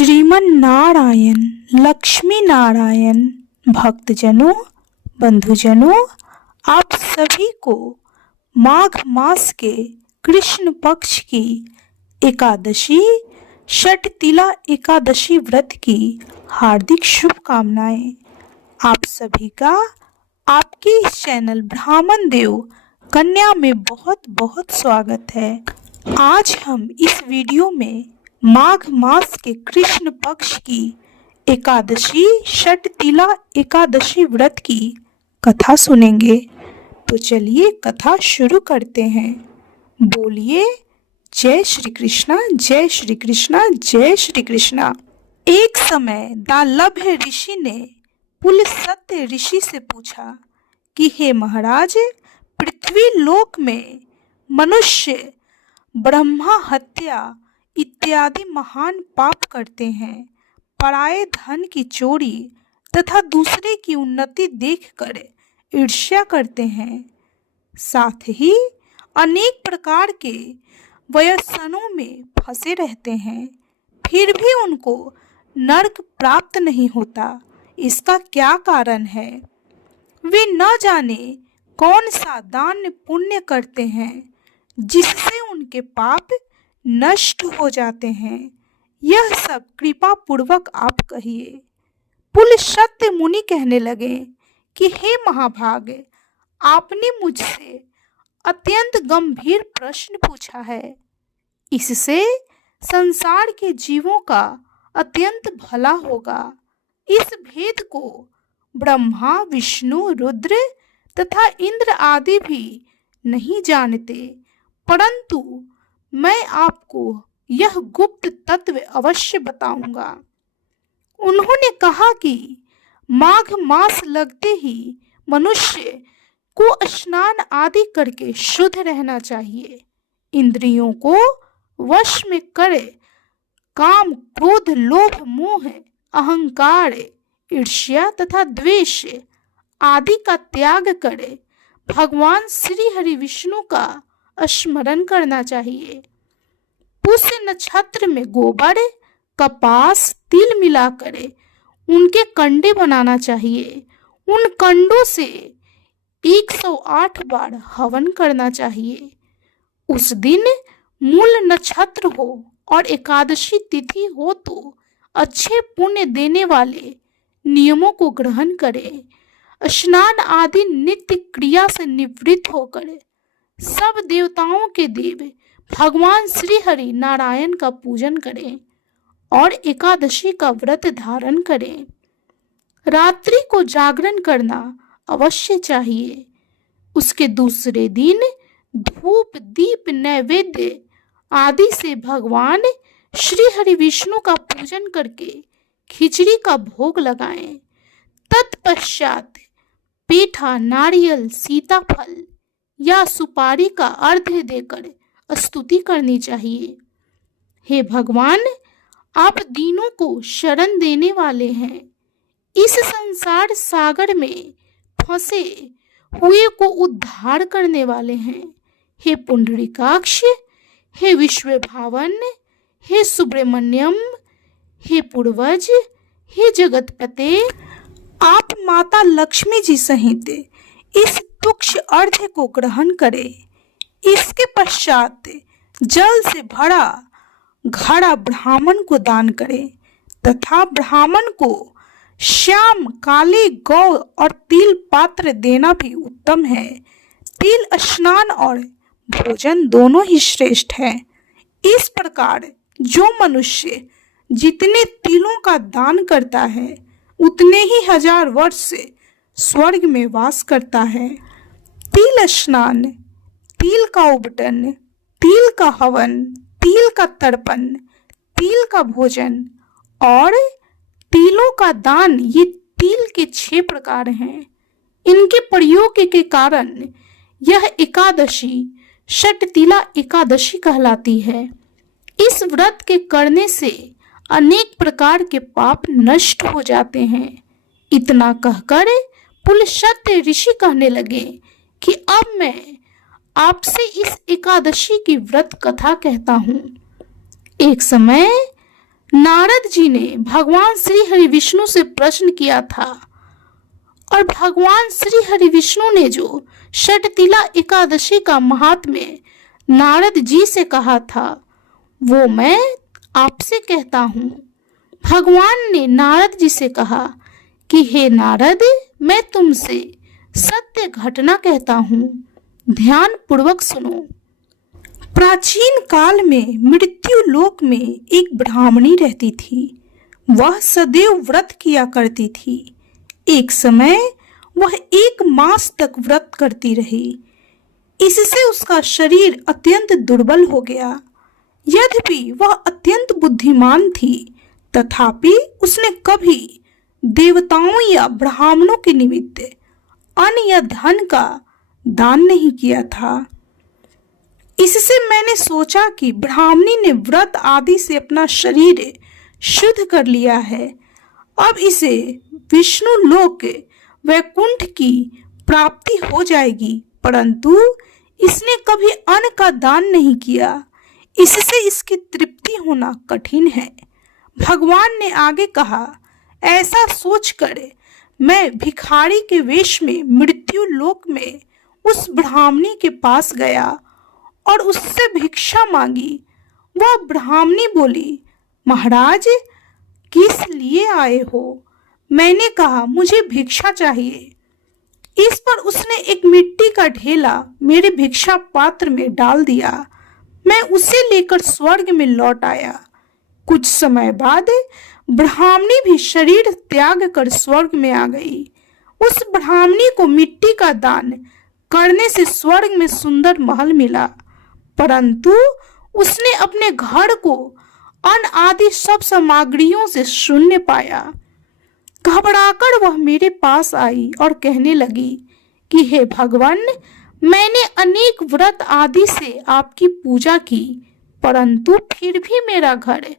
श्रीमन नारायण लक्ष्मी नारायण भक्तजनों, बंधुजनों, आप सभी को माघ मास के कृष्ण पक्ष की एकादशी षटतिला एकादशी व्रत की हार्दिक शुभकामनाएं। आप सभी का आपके इस चैनल ब्राह्मण देव कन्या में बहुत बहुत स्वागत है। आज हम इस वीडियो में माघ मास के कृष्ण पक्ष की एकादशी षटतिला एकादशी व्रत की कथा सुनेंगे। तो चलिए कथा शुरू करते हैं। बोलिए जय श्री कृष्णा, जय श्री कृष्णा, जय श्री कृष्णा। एक समय दालभ्य ऋषि ने पुलस्त्य ऋषि से पूछा कि हे महाराज, पृथ्वी लोक में मनुष्य ब्रह्मा हत्या इत्यादि महान पाप करते हैं। पराये धन की चोरी तथा दूसरे की उन्नति देखकर ईर्ष्या करते हैं। साथ ही अनेक प्रकार के व्यसनों में फंसे रहते हैं, फिर भी उनको नरक प्राप्त नहीं होता। इसका क्या कारण है? वे न जाने कौन सा दान पुण्य करते हैं जिससे उनके पाप नष्ट हो जाते हैं। यह सब कृपा पूर्वक आप कहिए। पुलस्त्य मुनि कहने लगे कि हे महाभाग, आपने मुझसे अत्यंत गंभीर प्रश्न पूछा है। इससे संसार के जीवों का अत्यंत भला होगा। इस भेद को ब्रह्मा, विष्णु, रुद्र तथा इंद्र आदि भी नहीं जानते, परंतु मैं आपको यह गुप्त तत्व अवश्य बताऊंगा। उन्होंने कहा कि माघ मास लगते ही मनुष्य को स्नान आदि करके शुद्ध रहना चाहिए। इंद्रियों को वश में करे काम, क्रोध, लोभ, मोह, अहंकार, ईर्ष्या तथा द्वेष आदि का त्याग करे भगवान श्री हरि विष्णु का स्मरण करना चाहिए। पुष्य नक्षत्र में गोबर, कपास, तिल मिलाकर उनके कंडे बनाना चाहिए। उन कंडों से 108 बार हवन करना चाहिए। उस दिन मूल नक्षत्र हो और एकादशी तिथि हो तो अच्छे पुण्य देने वाले नियमों को ग्रहण करें। स्नान आदि नित्य क्रिया से निवृत्त होकर सब देवताओं के देव भगवान श्री हरि नारायण का पूजन करें और एकादशी का व्रत धारण करें। रात्रि को जागरण करना अवश्य चाहिए। उसके दूसरे दिन धूप, दीप, नैवेद्य आदि से भगवान श्री हरि विष्णु का पूजन करके खिचड़ी का भोग लगाएं। तत्पश्चात पेठा, नारियल, सीताफल या सुपारी का अर्घ्य देकर स्तुति करनी चाहिए। हे भगवान, आप दीनों को शरण देने वाले हैं। इस संसार सागर में फंसे हुए को उद्धार करने वाले हैं। हे पुंडरीकाक्ष, हे विश्वभावन, हे सुब्रमण्यम, हे पूर्वज, हे जगतपते, आप माता लक्ष्मी जी सहित इस तुक्ष अर्घ्य को ग्रहण करें। इसके पश्चात जल से भरा घड़ा ब्राह्मण को दान करें तथा ब्राह्मण को श्याम, काली गौ और तिल पात्र देना भी उत्तम है। तिल स्नान और भोजन दोनों ही श्रेष्ठ है। इस प्रकार जो मनुष्य जितने तिलों का दान करता है उतने ही 1000 वर्ष से स्वर्ग में वास करता है। तिल स्नान, तिल का उबटन, तिल का हवन, तिल का तर्पण, तिल का भोजन और तिलों का दान, ये तिल के 6 प्रकार हैं। इनके प्रयोग के कारण यह एकादशी षटतिला एकादशी कहलाती है। इस व्रत के करने से अनेक प्रकार के पाप नष्ट हो जाते हैं। इतना कहकर पुलस्त्य ऋषि कहने लगे कि अब मैं आपसे इस एकादशी की व्रत कथा कहता हूँ। एक समय नारद जी ने भगवान श्री हरि विष्णु से प्रश्न किया था और भगवान श्री हरि विष्णु ने जो षटतिला एकादशी का महात्म्य नारद जी से कहा था वो मैं आपसे कहता हूँ। भगवान ने नारद जी से कहा कि हे नारद, मैं तुमसे सत्य घटना कहता हूँ, ध्यान पूर्वक सुनो। प्राचीन काल में मृत्यु लोक में एक ब्राह्मणी रहती थी। वह सदैव व्रत किया करती थी। एक समय वह 1 मास तक व्रत करती रही। इससे उसका शरीर अत्यंत दुर्बल हो गया। यद्यपि वह अत्यंत बुद्धिमान थी, तथापि उसने कभी देवताओं या ब्राह्मणों के निमित्त अन्न या धन का दान नहीं किया था। इससे मैंने सोचा कि ब्राह्मणी ने व्रत आदि से अपना शरीर शुद्ध कर लिया है। अब इसे विष्णु लोक वैकुंठ की प्राप्ति हो जाएगी, परंतु इसने कभी अन्न का दान नहीं किया। इससे इसकी तृप्ति होना कठिन है। भगवान ने आगे कहा, ऐसा सोचकर मैं भिखारी के वेश में मृत्यु लोक में उस ब्राह्मणी के पास गया और उससे भिक्षा मांगी। वह ब्राह्मणी बोली, महाराज, किस लिए आए हो? मैंने कहा, मुझे भिक्षा चाहिए। इस पर उसने एक मिट्टी का ढेला मेरे भिक्षा पात्र में डाल दिया। मैं उसे लेकर स्वर्ग में लौट आया। कुछ समय बाद ब्राह्मणी भी शरीर त्याग कर स्वर्ग में आ गई। उस ब्राह्मणी को मिट्टी का दान करने से स्वर्ग में सुंदर महल मिला, परंतु उसने अपने घर को अन्न आदि सब सामग्रियों से शून्य पाया। घबराकर वह मेरे पास आई और कहने लगी कि हे भगवान, मैंने अनेक व्रत आदि से आपकी पूजा की, परंतु फिर भी मेरा घर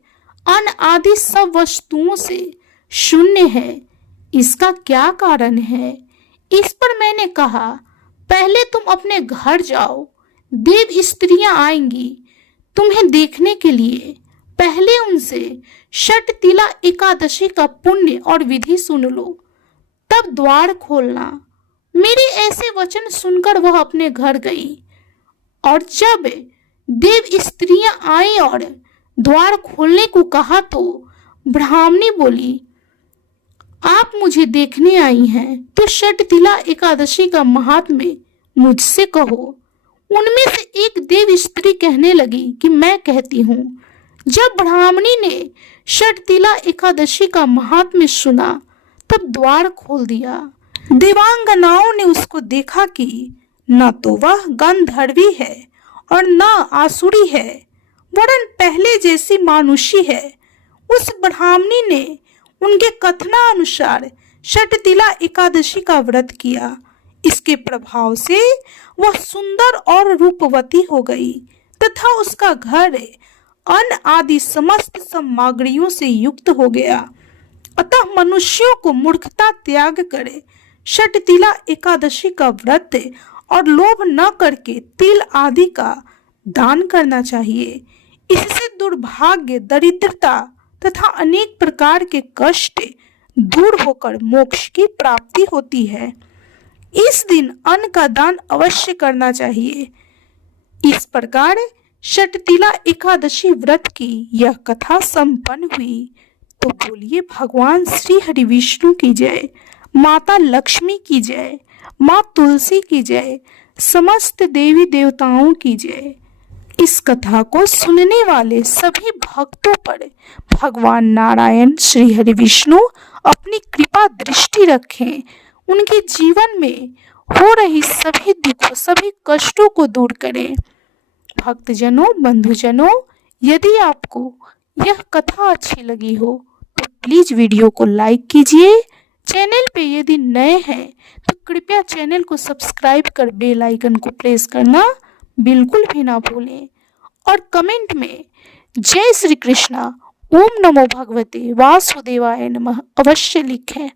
अन्न आदि सब वस्तुओं से शून्य है। इसका क्या कारण है? इस पर मैंने कहा, पहले तुम अपने घर जाओ, देव स्त्रियां आएंगी तुम्हें देखने के लिए। पहले उनसे षटतिला एकादशी का पुण्य और विधि सुन लो, तब द्वार खोलना। मेरे ऐसे वचन सुनकर वह अपने घर गई और जब देव स्त्रियां आई और द्वार खोलने को कहा तो ब्राह्मणी बोली, आप मुझे देखने आई हैं तो षटतिला एकादशी का महात्म्य मुझसे कहो। उनमें से एक देव स्त्री कहने लगी कि मैं कहती हूँ। जब ब्राह्मणी ने षटतिला एकादशी का महात्म्य सुना तब द्वार खोल दिया। देवांगनाओं ने उसको देखा कि न तो वह गंधर्वी है और न आसुरी है, वरन पहले जैसी मानुषी है। उस ब्राह्मणी ने उनके कथनानुसार षटतिला एकादशी का व्रत किया। इसके प्रभाव से वह सुंदर और रूपवती हो गई तथा उसका घर अन्न आदि समस्त सामग्रियों से युक्त हो गया। अतः मनुष्यों को मूर्खता त्याग करे षटतिला एकादशी का व्रत और लोभ न करके तिल आदि का दान करना चाहिए। इससे दुर्भाग्य, दरिद्रता तथा अनेक प्रकार के कष्ट दूर होकर मोक्ष की प्राप्ति होती है। इस दिन अन्न का दान अवश्य करना चाहिए। इस प्रकार षटतिला एकादशी व्रत की यह कथा संपन्न हुई। तो बोलिए भगवान श्री हरि विष्णु की जय, माता लक्ष्मी की जय, माँ तुलसी की जय, समस्त देवी देवताओं की जय। इस कथा को सुनने वाले सभी भक्तों पर भगवान नारायण श्री हरि विष्णु अपनी कृपा दृष्टि रखें, उनके जीवन में हो रही सभी दुखों, सभी कष्टों को दूर करें। भक्तजनों, बंधुजनों, यदि आपको यह कथा अच्छी लगी हो तो प्लीज वीडियो को लाइक कीजिए। चैनल पे यदि नए हैं तो कृपया चैनल को सब्सक्राइब कर बेल आइकन को प्रेस करना बिल्कुल भी ना भूलें और कमेंट में जय श्री कृष्णा, ओम नमो भगवते वासुदेवाय नमः अवश्य लिखें।